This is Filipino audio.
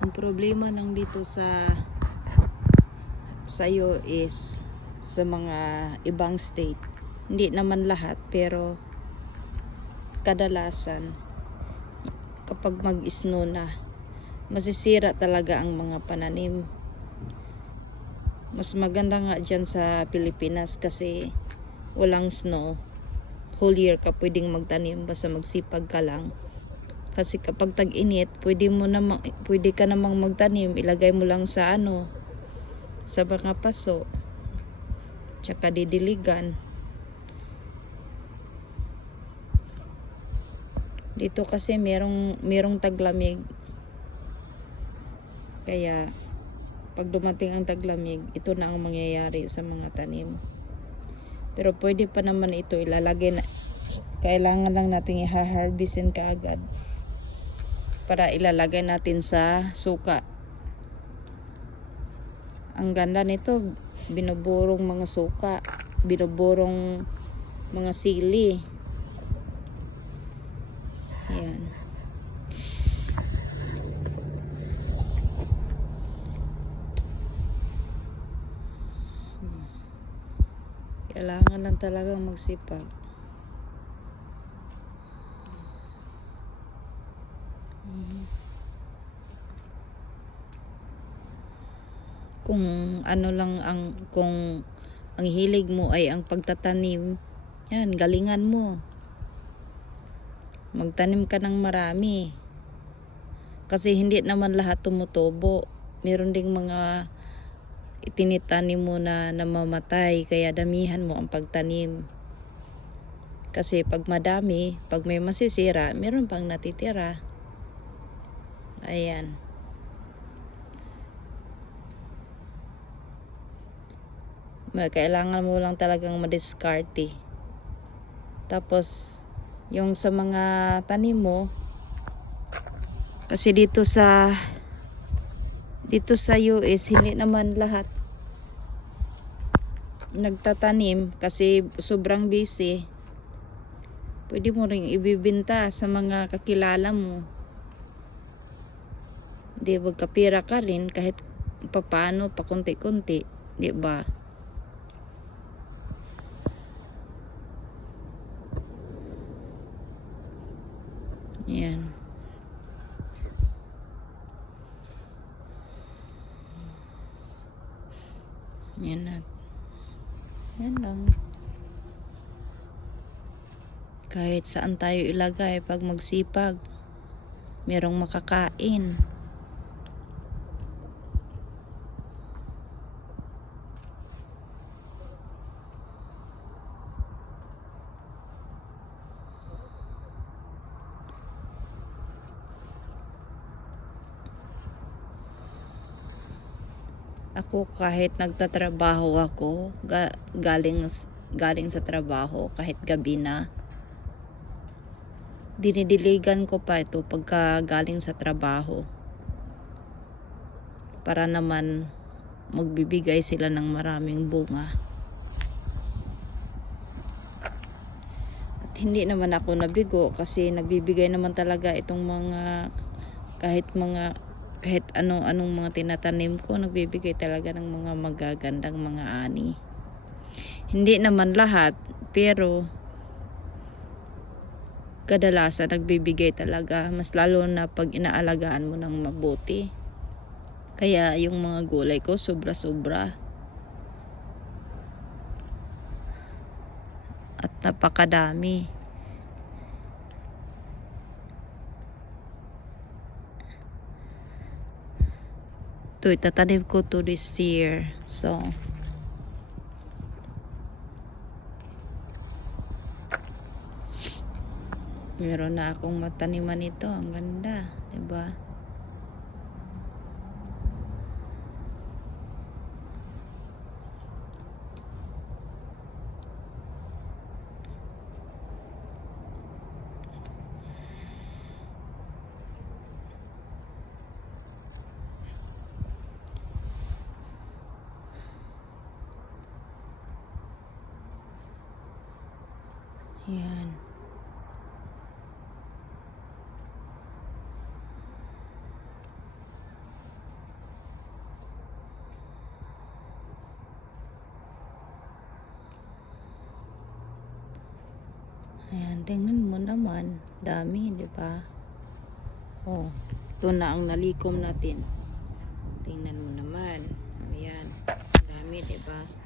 Ang problema lang dito sa'yo is sa mga ibang state, hindi naman lahat pero kadalasan kapag mag-snow na, masisira talaga ang mga pananim. Mas maganda nga dyan sa Pilipinas kasi walang snow, whole year ka pwedeng magtanim basta magsipag ka lang. Kasi kapag tag-init, pwede ka namang magtanim, ilagay mo lang sa sa mga paso, tsaka didiligan. Dito kasi merong taglamig, kaya pag dumating ang taglamig, ito na ang mangyayari sa mga tanim. Pero pwede pa naman ito ilalagay na, kailangan lang natin i-harvestin kaagad para ilalagay natin sa suka. Ang ganda nito, binuburong mga suka, binuburong mga sili. Yan. Kailangan lang talagang magsipag. Kung kung ang hilig mo ay ang pagtatanim, yan, galingan mo. Magtanim ka ng marami. Kasi hindi naman lahat tumutubo. Meron ding mga itinitanim mo na namamatay, kaya damihan mo ang pagtanim. Kasi pag madami, pag may masisira, meron pang natitira. Ayan. Kailangan mo lang talagang madiskarte. Tapos yung sa mga tanim mo, kasi dito sa US hindi naman lahat nagtatanim kasi sobrang busy. Pwede mo ring ibibenta sa mga kakilala mo. Di magkapira ka rin kahit papaano, pa konti-konti, di ba? Yan. Yan na. Yan lang. Kahit saan tayo ilagay, pag magsipag, merong makakain. Ako kahit nagtatrabaho ako, galing sa trabaho, kahit gabi na, dinidiligan ko pa ito pagka galing sa trabaho. Para naman magbibigay sila ng maraming bunga. At hindi naman ako nabigo kasi nagbibigay naman talaga itong kahit anong mga tinatanim ko, nagbibigay talaga ng mga magagandang mga ani. Hindi naman lahat, pero kadalasan nagbibigay talaga, mas lalo na pag inaalagaan mo ng mabuti. Kaya yung mga gulay ko sobra-sobra. At napakadami. Ito, itatanim ko to this year. So, meron na akong mataniman nito. Ang ganda, diba? Yan. Ayan, tingnan mo naman. Dami, di ba? Oh, ito na ang nalikom natin. Tingnan mo naman. Ayan, dami, di ba?